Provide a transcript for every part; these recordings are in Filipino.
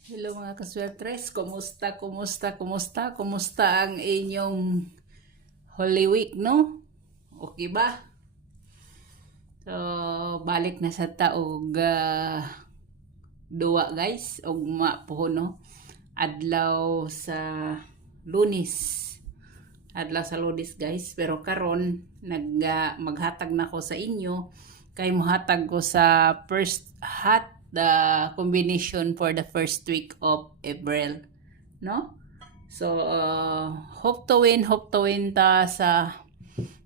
Hello mga kaswertres, kumusta ang inyong Holy Week, no? Okay ba? So, balik na sa taog duwa guys, og mapuho, no? Adlaw sa Lunes. Adlaw sa Lunes guys, pero karon maghatag na ko sa inyo kay muhatag ko sa first hot the combination for the first week of April, no? So hope to win ta sa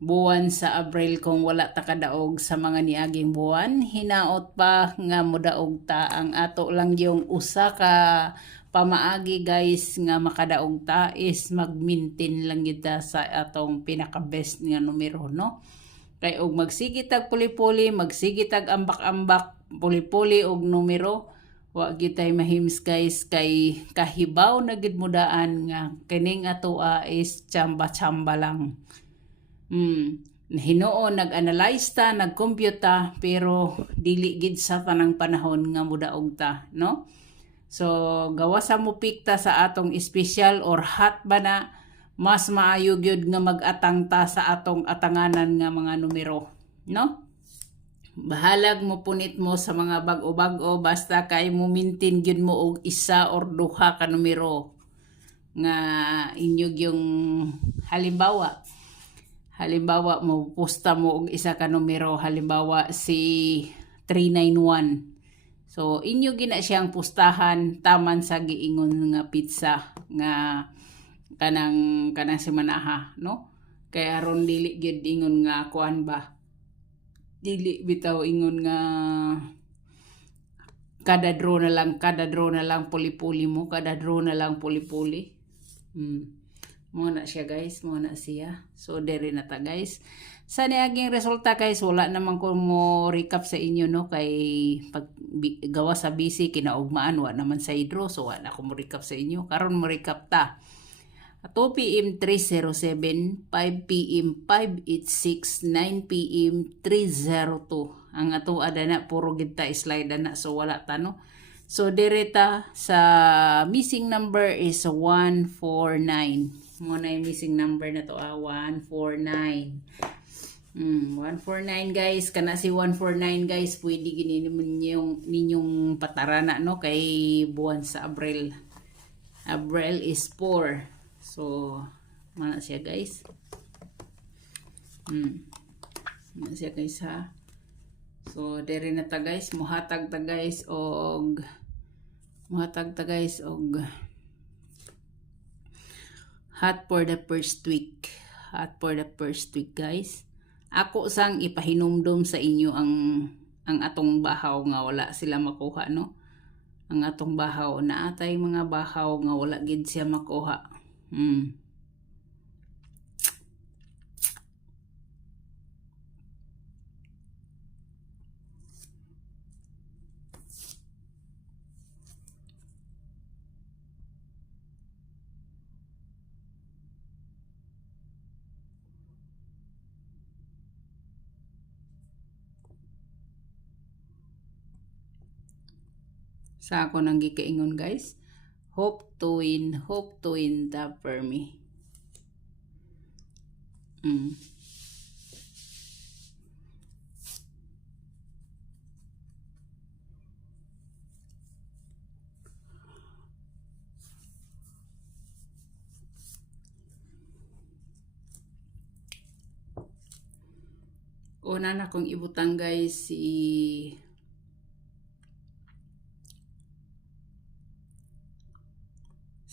buwan sa Abril kung wala ta kadaog sa mga niaging buwan. Hinaot pa nga modaog ta ang ato lang yung usa ka pamaagi guys nga makadaog ta is mag-maintain lang kita sa atong pinaka best nga numero, no? Kay og magsigitag puli-puli, magsigitag ambak-ambak, puli-puli og numero, wa gyud tay mahims guys kay kahibaw na gid mudaan nga kining atoa is chamba-chamba lang. Hinuon nag-analyze ta, nag-compute ta, pero dili gid sa tanang panahon nga mudaog ta, no? So gawa sa mo pikta sa atong special or hot ba na mas maayo gyud nga mag-atang ta sa atong atanganan nga mga numero, no? Bahalag mo punit mo sa mga bag-o basta kay mo maintain gyud mo og isa or duha ka numero nga inyog yung halimbawa mo posta mo og isa ka numero, halimbawa si 391. So inyo gina siyang pustahan taman sa giingon nga pizza nga kanang semanaha, no? Kaya aron dili gyud ingon nga kuan ba, dili bitaw ingon nga kada draw na lang puli-puli mo, kada draw na lang puli-puli. Mo na siya guys, mo na siya. So dere na ta guys. Sa niaging resulta guys, wala naman ko mo recap sa inyo, no? Kay pag gawa sa busy kinaugmaan wa naman sa draw, so wala ko mo recap sa inyo. Karon mo recap ta. 2 p.m. 307, 5 p.m. 586, 9 p.m. 302. Ang ato adana puro gid ta slide na, so wala ta, no? So direta sa missing number is 149. Mo na yung missing number na to, 149. 149 guys, kana si 149 guys, pwede gini ninyong patarana, no? Kay buwan sa Abril. Abril is 4. So, mana siya guys. Mana siya guys ha. So, dere na ta guys. Muhatag ta guys og hot for the first week. Hot for the first week guys. Ako sang ipahinumdum sa inyo ang atong bahaw nga wala sila makuha, no? Ang atong bahaw, naatay mga bahaw nga wala gid siya makuha. Sa ako nang gikaingon guys, hope to win the Fermi. Una na kong ibutang guys si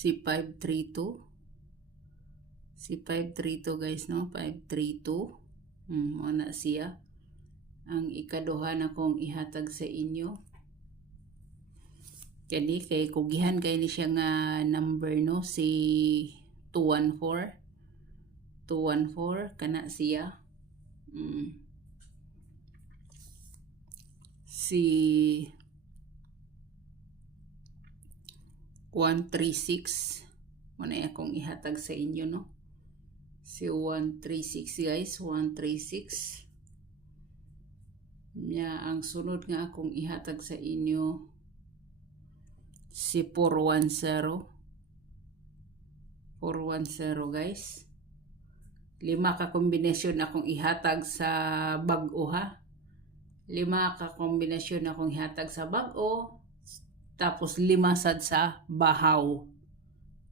532. Si 532 guys, no? 532. Wala siya. Ang ikaduha na kong ihatag sa inyo. Kay kugihan kay ni siya nga number, no? Si 214. 214 kana siya. Si 136. Muna akong ihatag sa inyo, no? Si 136 guys, 136. Ang sunod nga akong ihatag sa inyo si 410. 410 guys. 5 ka kombinasyon akong ihatag sa bag-o ha. 5 ka kombinasyon akong ihatag sa bag-o. Tapos 5 sad sa bahaw.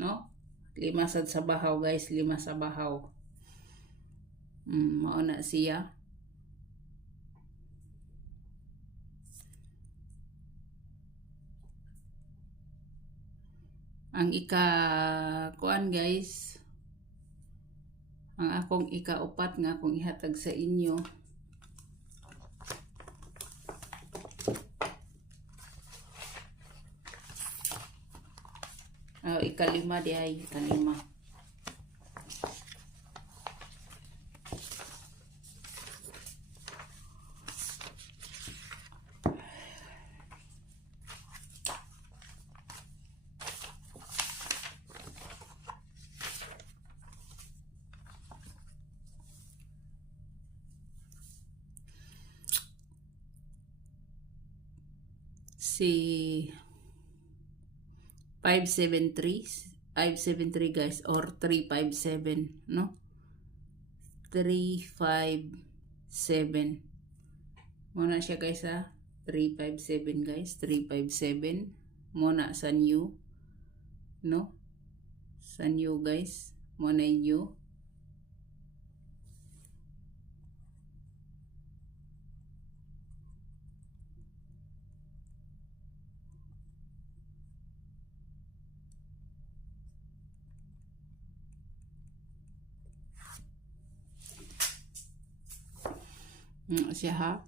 No? 5 sad sa bahaw guys. 5 sa bahaw. Mao na siya. Ang kuan guys, ang akong ikaupat nga akong ihatag sa inyo. Ikalima di ay, ikalima. Si 573 guys, or 357, no? 357 muna siya guys ha. 357 guys, 357 muna sa new, no? Sa new guys, muna yung new. Siya ha.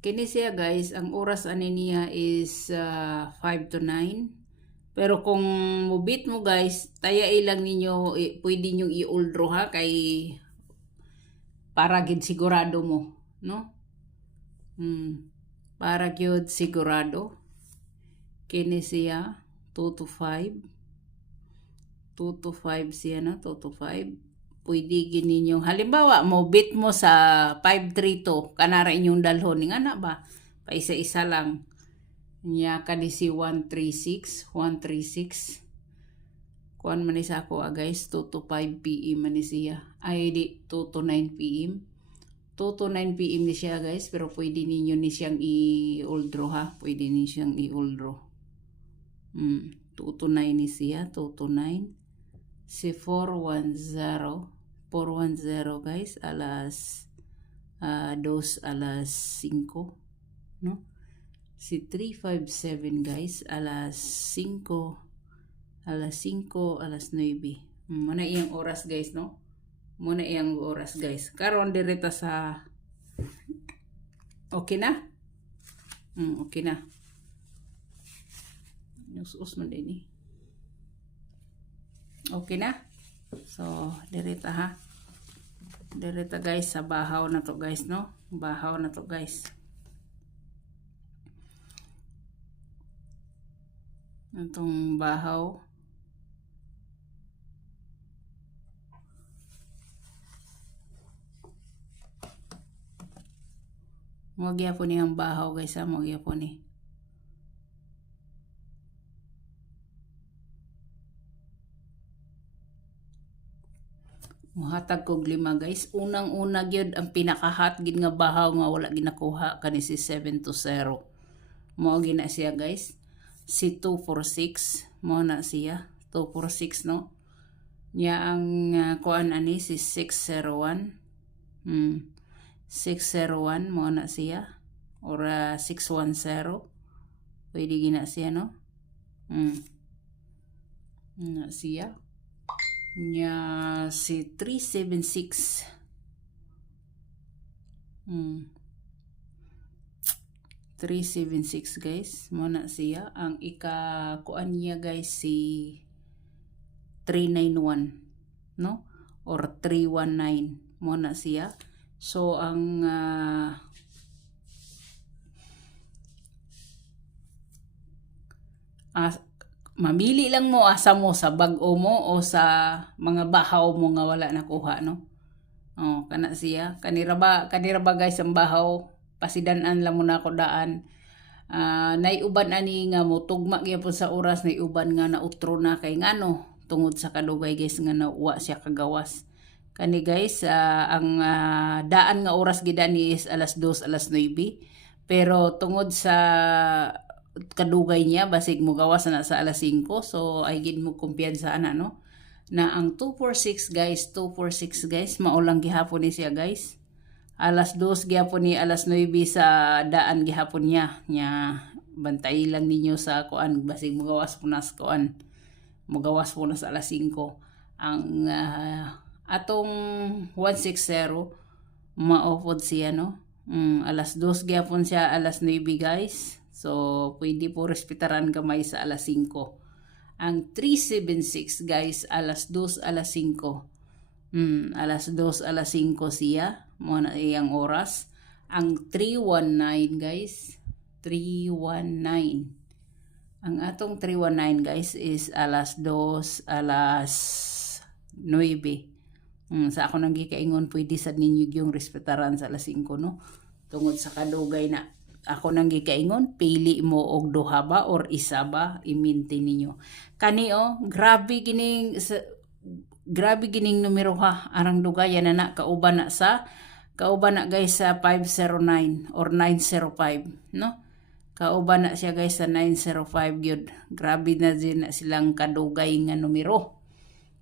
Kini siya guys, ang oras ani niya is 5 to 9. Pero kung mubit mo guys, taya ilang ninyo, pwede nyo i-uldro ha, kay para gid sigurado mo, no? Para gid sigurado. Kini siya 2 to 5. 2 to 5 siya na, 2 to 5. Pwede gininyo. Halimbawa, mo bit mo sa 532, kanara inyong dalhon. Nga na ba? Paisa-isa lang. Nya ka di si 136. 136. Kuan man isa ako guys. 2 to 5 p.m. man siya. Ay di 2 to 9 p.m. 2 to 9 p.m. ni siya guys. Pero pwede ninyo ni siyang i-uldro ha. Pwede ni siyang i-uldro. 2 to 9 ni siya. 2 to 9. Si 410 guys, alas 2 alas 5, no? Si 357 guys, alas 5 alas 9. Muna iyang oras guys, no? Muna iyang oras guys. Karon direta sa okay na? Okay na. Us man din eh. Okay na? So, direta ha. Direta guys sa bahaw na to guys, no? Bahaw na to guys. Itong bahaw. Mogya po niyang bahaw guys ha. Mogya po ni. Muhatag kog 5 guys. Unang-una gyud ang pinakahat gid nga bahaw nga wala ginakuha kani si 720. Mao gina siya guys. Si 246 mo na siya. 246 no. Nya ang kuan ani si 601. 601 mo na siya. Or 610. Pwede gina siya no. Na siya. Nya si 376. 376 guys. Muna siya. Ang ika-kuan niya guys si 391. No? Or 319. Muna siya. So ang mamili lang mo asa mo sa bag-o mo o sa mga bahaw mo nga wala nakuha, no? Kana siya. Kanira ba guys ang bahaw? Pasidanan lang mo na ako daan. naiuban ani nga mo tugma gyapon sa oras, naiuban nga nautro na kay ngano tungod sa kadugay guys nga nawa siya kagawas. Kani guys, ang daan nga oras gid ani is alas 2, alas 9. Pero tungod sa kadugay niya basig mo gawas na sa alas 5, so ay gid mo kumpiyansa ana no na ang 246 guys maulang gihapon ni siya guys. Alas 2 gyapon ni alas 9 sa daan gihapon niya. Bantay lang ninyo sa kuan basig mugawas po na sa kuan. Mugawas po na sa alas 5. Ang atong 160 maupod siya no. Alas 2 gyapon siya alas 9 guys. So pwede po respetaran kamay sa alas 5. Ang 376 guys alas 2 alas 5. Alas 2 alas 5 siya mo na iyang oras. Ang 319 guys, 319. Ang atong 319 guys is alas 2 alas 9. Sa ako nang gikaingon pwede sad ninyo yung respetaran sa alas 5 no. Tungod sa kadugay na ako nang gikaingon pili mo og duha ba or isa ba iminti ninyo. Kani grabe gining numero ha arang dugayan na kauban na guys sa 509 or 905 no. Kauban na siya guys sa 905 gyud. Grabe na din na silang kadugay nga numero.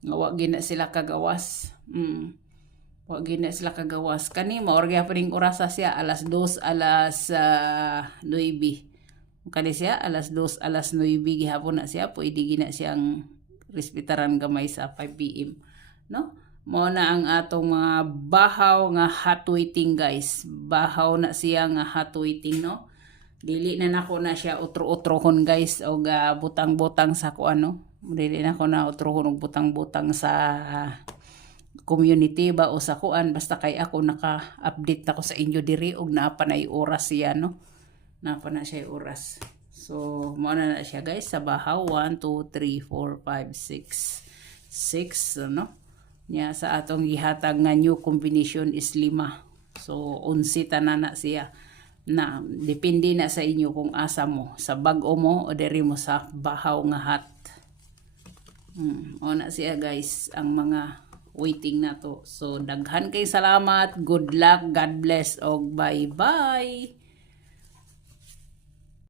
Nga wa gyud na sila kagawas. Wa gyud na sila kagawas. Kani maor gyapon ning orasa siya alas 2 alas 9. Kani siya alas 2 alas 9 gihapon na siya pwede gina siyang respetaran gamay sa 5 PM no. Mo na ang atong mga bahaw nga hot waiting guys. Bahaw na siya nga hot waiting no. Dili na nako na siya utro-utrohon guys o butang-butang sa kuan no. Dili na ko na utrohon og butang-butang sa community ba o sa kuan basta kay ako naka-update ako sa inyo diri og naapa na oras siya no. Naapa na siya oras. So mo na siya guys sa bahaw 1 2 3 4 5 6 no. Nya sa atong gihatag nga new combination is 5. So 11 tanan na siya. Na depende na sa inyo kung asa mo sa bag-o mo o diri mo sa bahaw nga hot. O na siya guys ang mga waiting na to. So daghan kay salamat, good luck, God bless og bye bye.